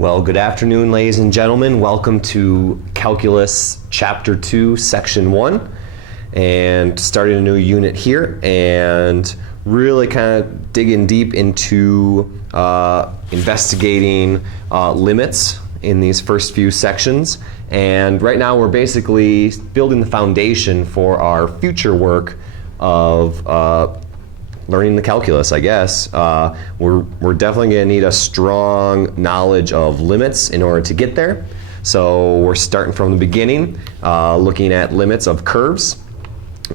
Well, good afternoon, ladies and gentlemen. Welcome to Calculus Chapter 2, Section 1, and starting a new unit here and really kind of digging deep into investigating limits in these first few sections. And right now we're basically building the foundation for our future work of learning the calculus, I guess. We're definitely going to need a strong knowledge of limits in order to get there. So we're starting from the beginning, looking at limits of curves.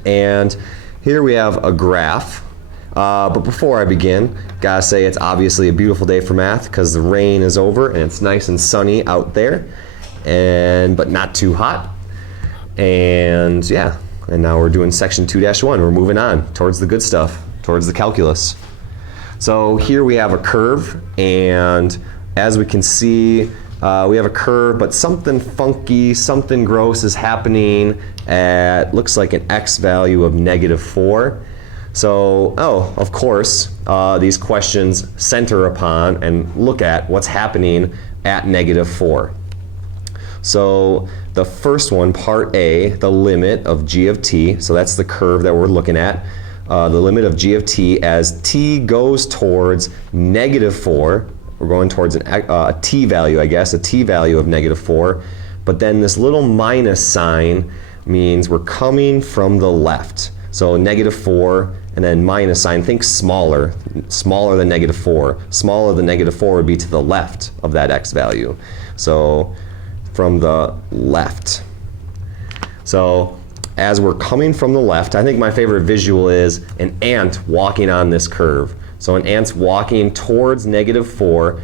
And here we have a graph. But before I begin, gotta say it's obviously a beautiful day for math because the rain is over and it's nice and sunny out there, but not too hot. And yeah, and now we're doing section 2-1. We're moving on towards the good stuff, towards the calculus. So here we have a curve, and as we can see, we have a curve, but something funky, something gross is happening at, looks like an x value of -4. So, of course, these questions center upon and look at what's happening at -4. So the first one, part A, the limit of g of t, so that's the curve that we're looking at. The limit of g of t as t goes towards -4. We're going towards a t value, I guess, a t value of -4. But then this little minus sign means we're coming from the left. So -4 and then minus sign, think smaller than -4. Smaller than -4 would be to the left of that x value. So from the left. So as we're coming from the left, I think my favorite visual is an ant walking on this curve. So an ant's walking towards -4,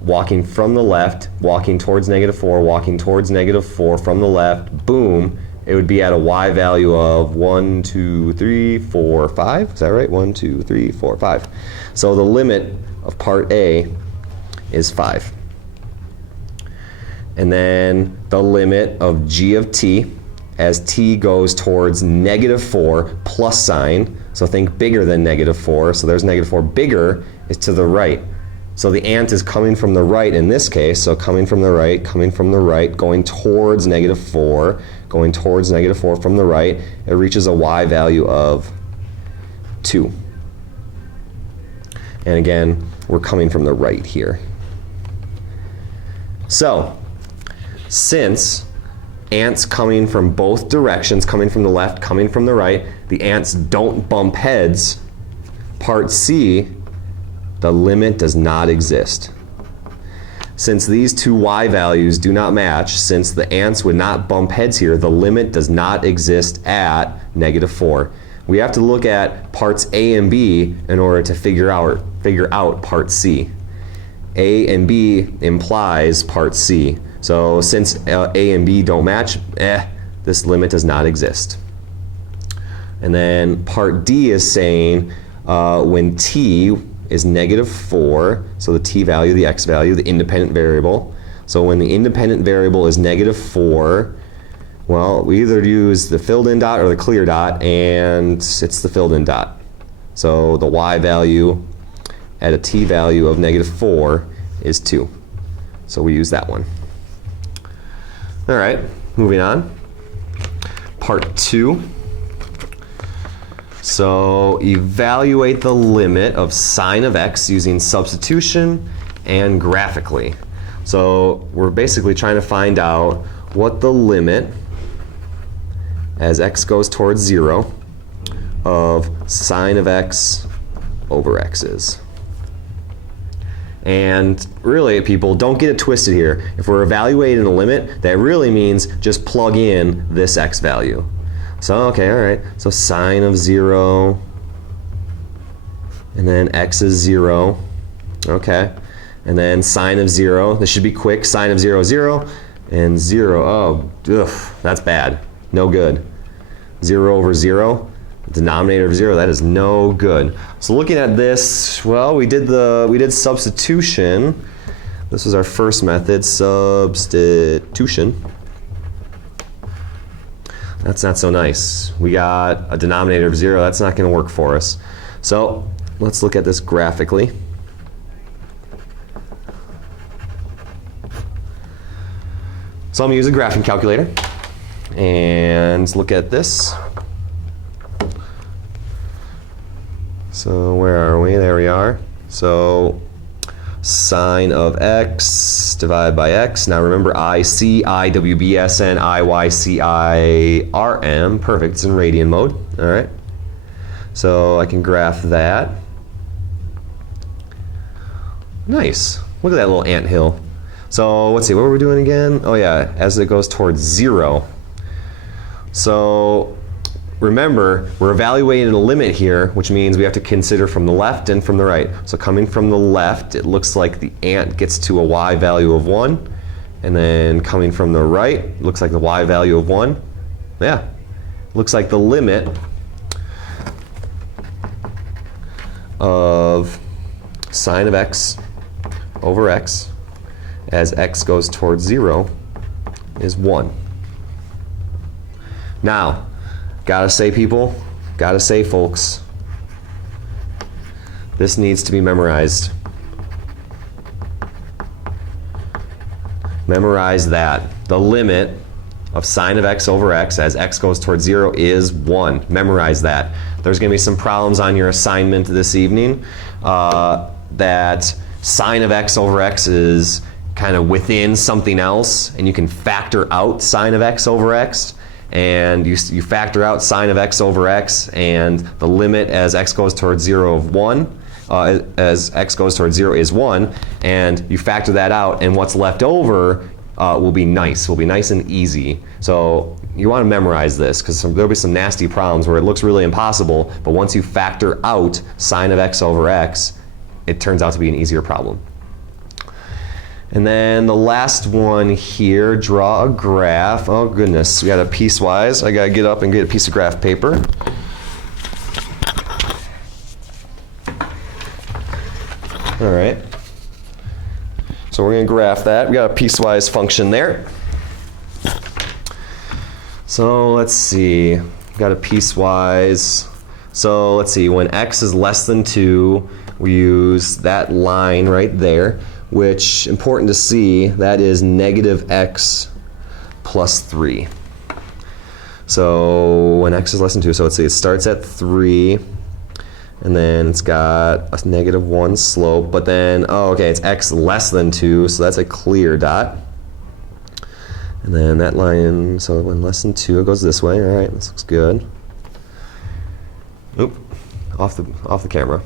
walking from the left, walking towards -4, walking towards -4 from the left, boom, it would be at a y value of 1, 2, 3, 4, 5. Is that right? 1, 2, 3, 4, 5. So the limit of part A is 5. And then the limit of g of t as t goes towards -4 plus sign. So think bigger than -4. So there's -4. Bigger is to the right. So the ant is coming from the right in this case. So coming from the right, going towards -4, going towards -4 from the right. It reaches a y value of 2. And again, we're coming from the right here. So since ants coming from both directions, coming from the left, coming from the right, the ants don't bump heads, part C, the limit does not exist. Since these two y values do not match, since the ants would not bump heads here, the limit does not exist at -4. We have to look at parts A and B in order to figure out part C. A and B implies part C. So since A and B don't match, this limit does not exist. And then part D is saying when t is -4, so the t value, the x value, the independent variable. So when the independent variable is -4, well, we either use the filled in dot or the clear dot, and it's the filled in dot. So the y value at a t value of -4 is 2. So we use that one. All right, moving on. Part 2. So evaluate the limit of sine of x using substitution and graphically. So we're basically trying to find out what the limit as x goes towards 0 of sine of x over x is. And really, people, don't get it twisted here. If we're evaluating a limit, that really means just plug in this x value. So, okay, all right. So sine of 0, and then x is 0. Okay. And then sine of 0. This should be quick. Sine of 0 is 0, and 0. Oh, ugh, that's bad. No good. 0 over 0. Denominator of 0, that is no good. So looking at this, well, we did substitution. This was our first method, substitution. That's not so nice. We got a denominator of 0. That's not going to work for us. So let's look at this graphically. So I'm going to use a graphing calculator and look at this. So where are we? There we are. So sine of x divided by x. Now remember IC, IWBSN, IYCIRM. Perfect. It's in radian mode. All right. So I can graph that. Nice. Look at that little anthill. So let's see, what were we doing again? Oh yeah, as it goes towards 0. So remember, we're evaluating a limit here, which means we have to consider from the left and from the right. So coming from the left, it looks like the ant gets to a y value of 1. And then coming from the right, it looks like the y value of 1. Yeah, looks like the limit of sine of x over x as x goes towards 0 is 1. Now, gotta say people, gotta say folks, this needs to be memorized. Memorize that. The limit of sine of x over x as x goes towards 0 is 1. Memorize that. There's going to be some problems on your assignment this evening that sine of x over x is kind of within something else, and you can factor out sine of x over x, and you factor out sine of x over x, and the limit as x goes towards 0 of 1, as x goes towards 0 is 1, and you factor that out, and what's left over will be nice and easy. So you want to memorize this, because there'll be some nasty problems where it looks really impossible, but once you factor out sine of x over x, it turns out to be an easier problem. And then the last one here, draw a graph. Oh goodness, we got a piecewise. I gotta get up and get a piece of graph paper. All right. So we're gonna graph that. We got a piecewise function there. So let's see, we've got a piecewise. So let's see, when x is less than 2, we use that line right there, which, important to see, that is negative x plus 3. So when x is less than 2, so let's see, it starts at 3, and then it's got a negative 1 slope, but then, oh, okay, it's x less than 2, so that's a clear dot. And then that line, so when less than 2, it goes this way. All right, this looks good. Oop, off the camera.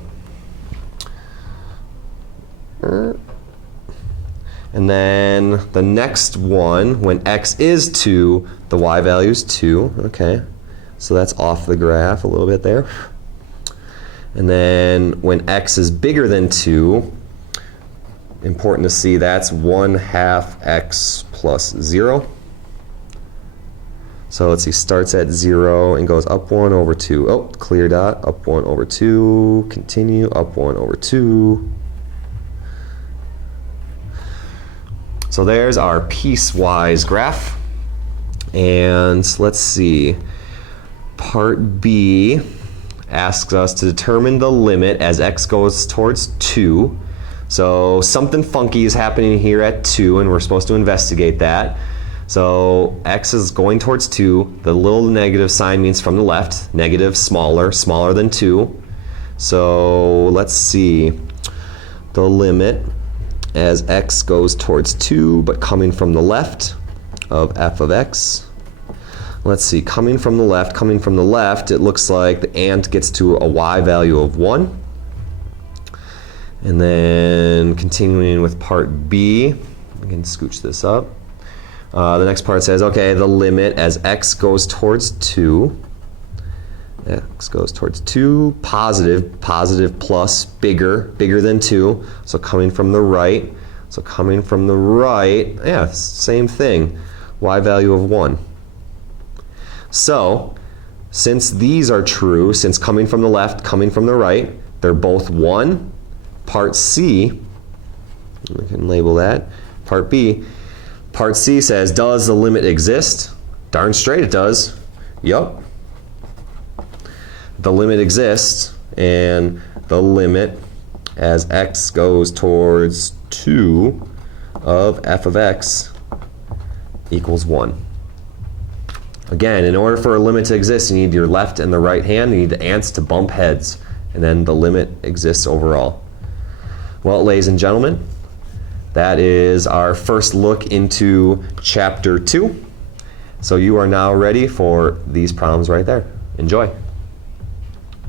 And then the next one, when x is 2, the y value is 2. Okay, so that's off the graph a little bit there. And then when x is bigger than 2, important to see, that's 1/2 x plus 0. So let's see, starts at 0 and goes up 1 over 2. Oh, clear dot, up 1 over 2, continue, up 1 over 2. So there's our piecewise graph. And let's see, part B asks us to determine the limit as x goes towards 2. So something funky is happening here at 2, and we're supposed to investigate that. So x is going towards 2. The little negative sign means from the left. Negative, smaller, smaller than 2. So let's see. The limit as x goes towards 2, but coming from the left, of f of x. Let's see, coming from the left, it looks like the ant gets to a y value of 1. And then continuing with part B, we can scooch this up. The next part says, okay, the limit as x goes towards 2. X goes towards 2, positive plus, bigger than 2. So coming from the right, yeah, same thing, y value of 1. So, since these are true, since coming from the left, coming from the right, they're both 1. Part C, we can label that. Part B, part C says, does the limit exist? Darn straight it does. Yup. The limit exists, and the limit as x goes towards 2 of f of x equals 1. Again, in order for a limit to exist, you need your left and the right hand. You need the ants to bump heads, and then the limit exists overall. Well, ladies and gentlemen, that is our first look into Chapter 2. So you are now ready for these problems right there. Enjoy.